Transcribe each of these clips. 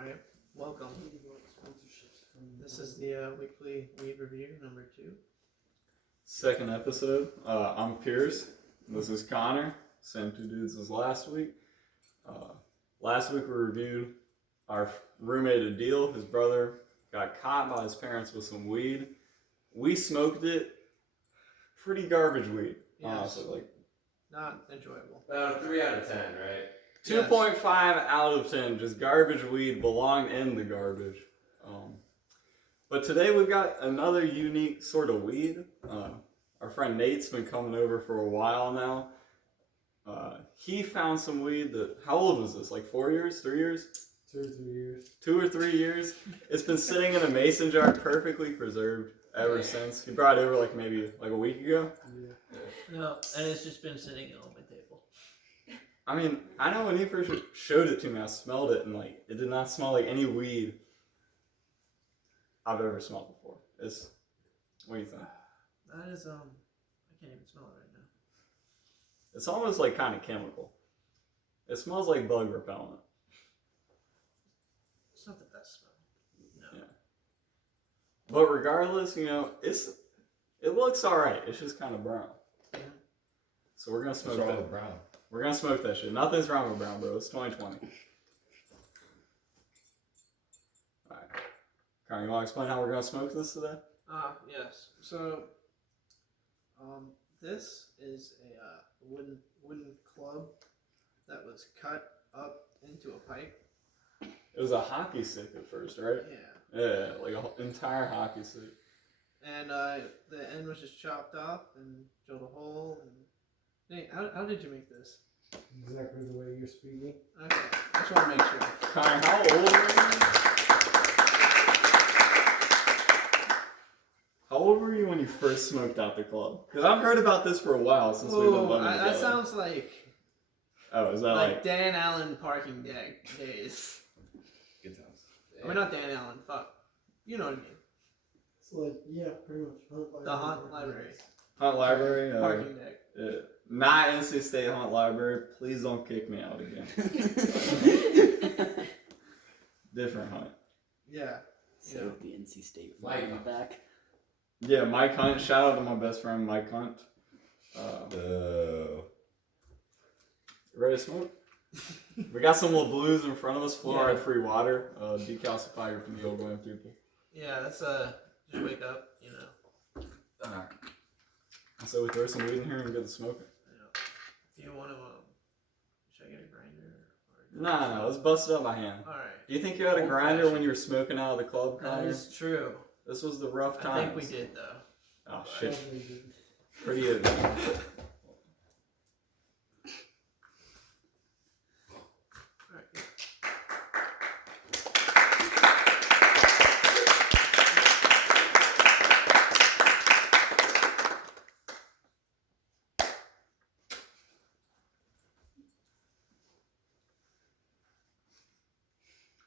Alright, welcome. This is the weekly weed review number 2. Second episode. I'm Pierce. This is Connor. Same two dudes as last week. Last week we reviewed our roommate Adil. His brother got caught by his parents with some weed. We smoked it. Pretty garbage weed, honestly. Like, not enjoyable. About a 3 out of 10, right? 2.5 out of 10. Just garbage weed belonged in the garbage. But today we've got another unique sort of weed. Our friend Nate's been coming over for a while now. He found some weed that, how old was this? Like 4 years? 3 years? 2 or 3 years. 2 or 3 years. It's been sitting in a mason jar, perfectly preserved ever since. He brought it over maybe a week ago. Yeah. No, and it's just been sitting on my table. I mean, I know when he first showed it to me, I smelled it, and it did not smell like any weed I've ever smelled before. What do you think? That is, I can't even smell it right now. It's almost kind of chemical. It smells like bug repellent. It's not the best smell. No. Yeah. But regardless, it looks alright. It's just kind of brown. Yeah. So we're gonna smoke What's wrong that. with brown? We're gonna smoke that shit. Nothing's wrong with brown, bro. It's 2020. Alright. Connor, you wanna explain how we're gonna smoke this today? Yes. So, this is a wooden club that was cut up into a pipe. It was a hockey stick at first, right? Yeah. Yeah, like an entire hockey stick. And the end was just chopped off and drilled a hole. And Nate, how did you make this? Exactly the way you're speaking. Okay, I just want to make sure. Connor, how old were you? How old were you when you first smoked out the club? Because I've heard about this for a while since we've been living together. That sounds like... Oh, is that like Dan Allen parking deck days. Good times. I mean, not Dan Allen, fuck. You know what I mean. It's like, yeah, pretty much. The Hunt Library. Hunt Library? Parking deck. Not NC State Hunt Library. Please don't kick me out again. Different Hunt. Yeah. So the NC State Mike flag back. Yeah, Mike Hunt. Shout out to my best friend, Mike Hunt. Ready to smoke? We got some little blues in front of us. Fluoride-free water. Decalcifier from the old Glen people. Yeah, that's just wake up, Alright. So we throw some weed in here and get to smoking. Do you want to, should I get a grinder? Nah, let's bust it out by hand. Alright. Do you think you had a grinder when you were smoking out of the club, That Connor? is true. This was the rough times. I think we did, though. Oh, shit. Probably did. Pretty good. Alright.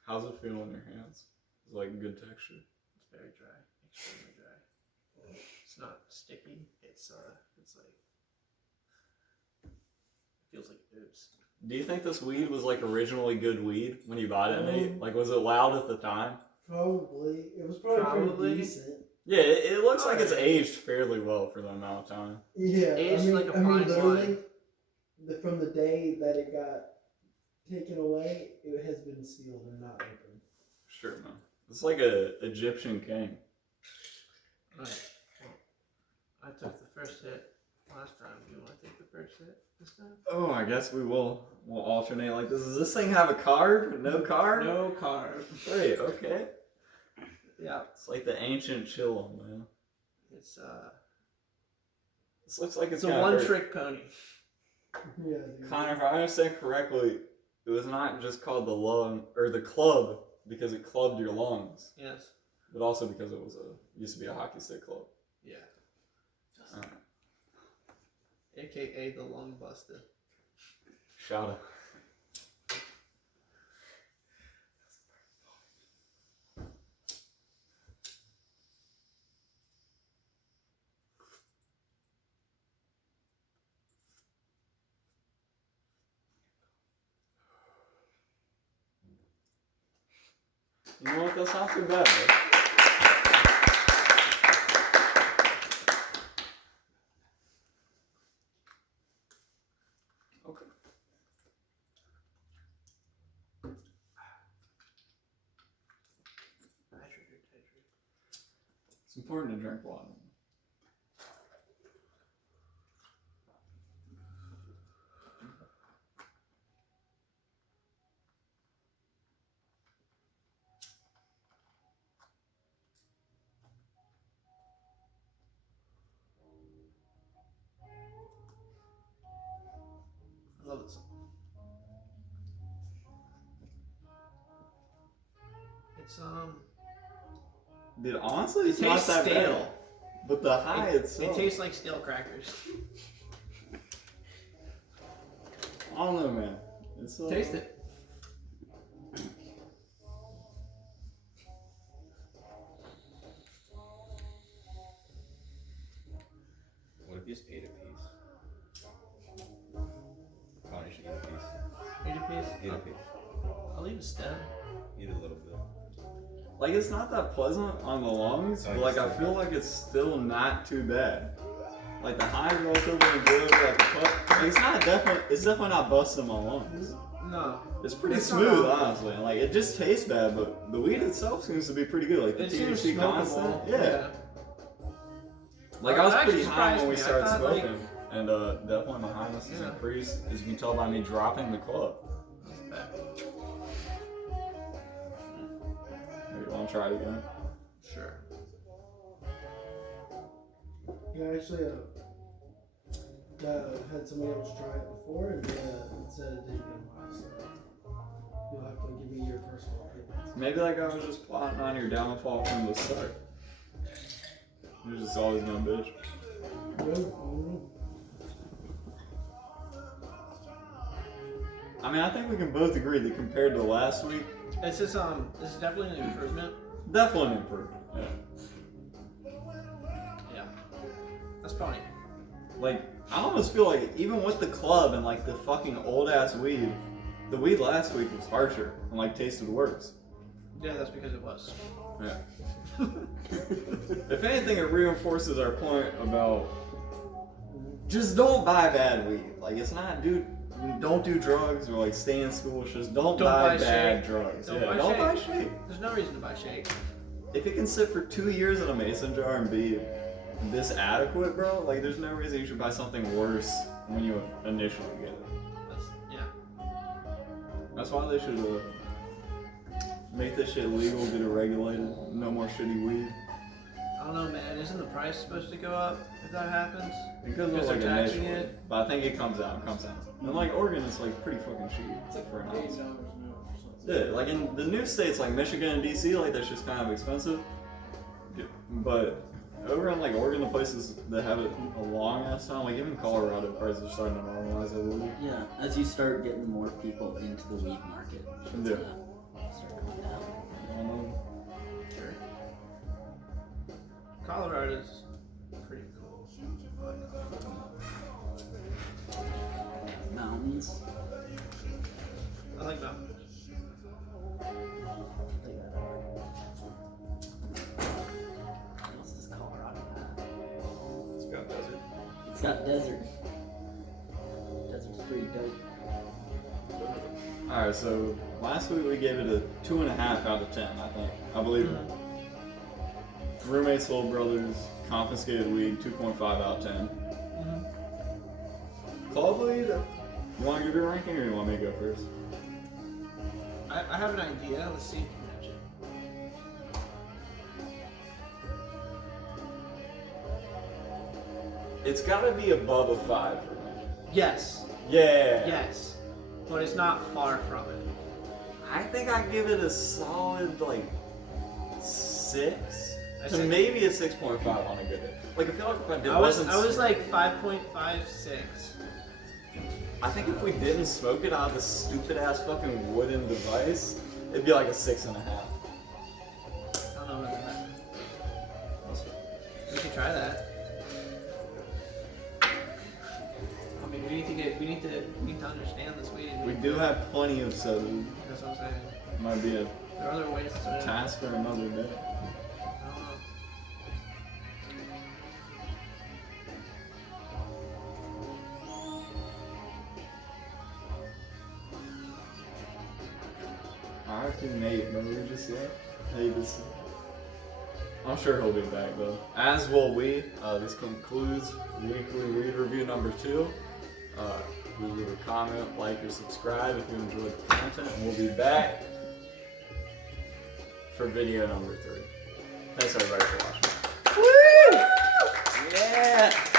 How's it feel in your hands? It's good texture. It's very dry. Extremely dry. It's not sticky. It's it feels like ooze. Do you think this weed was originally good weed when you bought it, Nate? Was it loud at the time? Probably. It was probably pretty decent. Yeah, it looks like it's aged fairly well for the amount of time. Yeah. Aged like a fine literally, from the day that it got taken away, it has been sealed and not open. Sure, man. It's like a Egyptian king. Alright. Well, I took the first hit last time. Do you want to take the first hit this time? Oh, I guess we will. We'll alternate like this. Does this thing have a card? No card? No card. Great, okay. Yeah. It's like the ancient chill, man. It's This looks like it's a gonna one hurt. trick pony. Yeah. Connor, if I understand correctly, it was not just called the club because it clubbed your lungs, Yes. but also because it used to be a hockey stick club. Yeah. Alright. AKA the lung buster. Shout out. You know what? That's not too bad, bro. Okay. It's important to drink water. I love this song. It's Dude, honestly, it it's not tastes that stale. bad. But the high itself. It tastes like stale crackers. I don't know, man. It's Taste it. What if you just ate a piece? Connie should eat a piece. Eat a piece. Eat a piece. I'll leave a stem. Eat a little bit. Like, it's not that pleasant on the lungs, but like I feel like it's still not too bad. Like the high is relatively good, like the cut. It's not it's definitely not busting my lungs. No. It's pretty It's smooth, not- honestly. And like it just tastes bad, but the weed itself seems to be pretty good. Like the It seems THC content. smokable. Yeah. Like I Well, was that pretty actually high when we surprised started me. I thought, smoking. And definitely my highness has Yeah. increased, as you can tell by me dropping the club. Maybe you want to try it again? Sure. Yeah, actually, had somebody else try it before and said it didn't go well, so you'll have to give me your personal opinions. Maybe that guy was just plotting on your downfall from the start. You're just always gonna bitch. I mean, I think we can both agree that compared to last week, This is definitely an improvement. definitely an improvement. Yeah. Yeah. That's funny. Like, I almost feel like even with the club and like the fucking old ass weed, the weed last week was harsher and like tasted worse. Yeah, that's because it was. Yeah. If anything, it reinforces our point about just don't buy bad weed. Like, it's not, dude. Don't do drugs or like stay in school. It's just don't buy bad shake. drugs. Don't Yeah, buy don't shake. buy shake. There's no reason to buy shake. If it can sit for 2 years in a mason jar and be this adequate, bro, like there's no reason you should buy something worse when you initially get it. Yeah. That's why they should make this shit legal, get it regulated, no more shitty weed. I don't know, man. Isn't the price supposed to go up if that happens? It goes up Because like they're taxing initially, it? but I think it comes out. And like Oregon is like pretty fucking cheap. It's like for an $8 ounce. now or something. Yeah, like in the new states like Michigan and DC, like that's just kind of expensive. Yeah, but over in like Oregon, the places that have it a long ass time, like even Colorado, prices are starting to normalize, I believe. Yeah, as you start getting more people into the weed market, it's Yeah. gonna start coming down. Sure. Colorado's pretty cool. I like Colorado. Mountains. I like mountains. What else does Colorado have? It's got desert. It's got desert. Desert's pretty dope. Alright, so last week we gave it a 2.5 out of 10, I think. I believe it. Roommates, little brothers, confiscated weed, 2.5 out of 10. Club weed, you want to give your ranking or you want me to go first? I have an idea. Let's see if you match it. It's gotta be above a 5 for me. Yes. Yeah. Yes. But it's not far from it. I think I'd give it a solid, like, 6 I to said- maybe a 6.5 on a good day. Like, I feel like if I did I was wasn't like 5.56. I think if we didn't smoke it out of the stupid ass fucking wooden device, it'd be like a 6.5. I don't know about that. We could try that. I mean, we need to understand this weed. We do have plenty of soda. That's what I'm saying. Might be a There are other ways to it. Task for another day. I don't know. I reckon Nate, remember we just left? Davidson. I'm sure he'll be back though. As will we. This concludes weekly read review number 2. Please leave a comment, like, or subscribe if you enjoyed the content, and we'll be back for video number 3. Thanks everybody for watching. Yeah!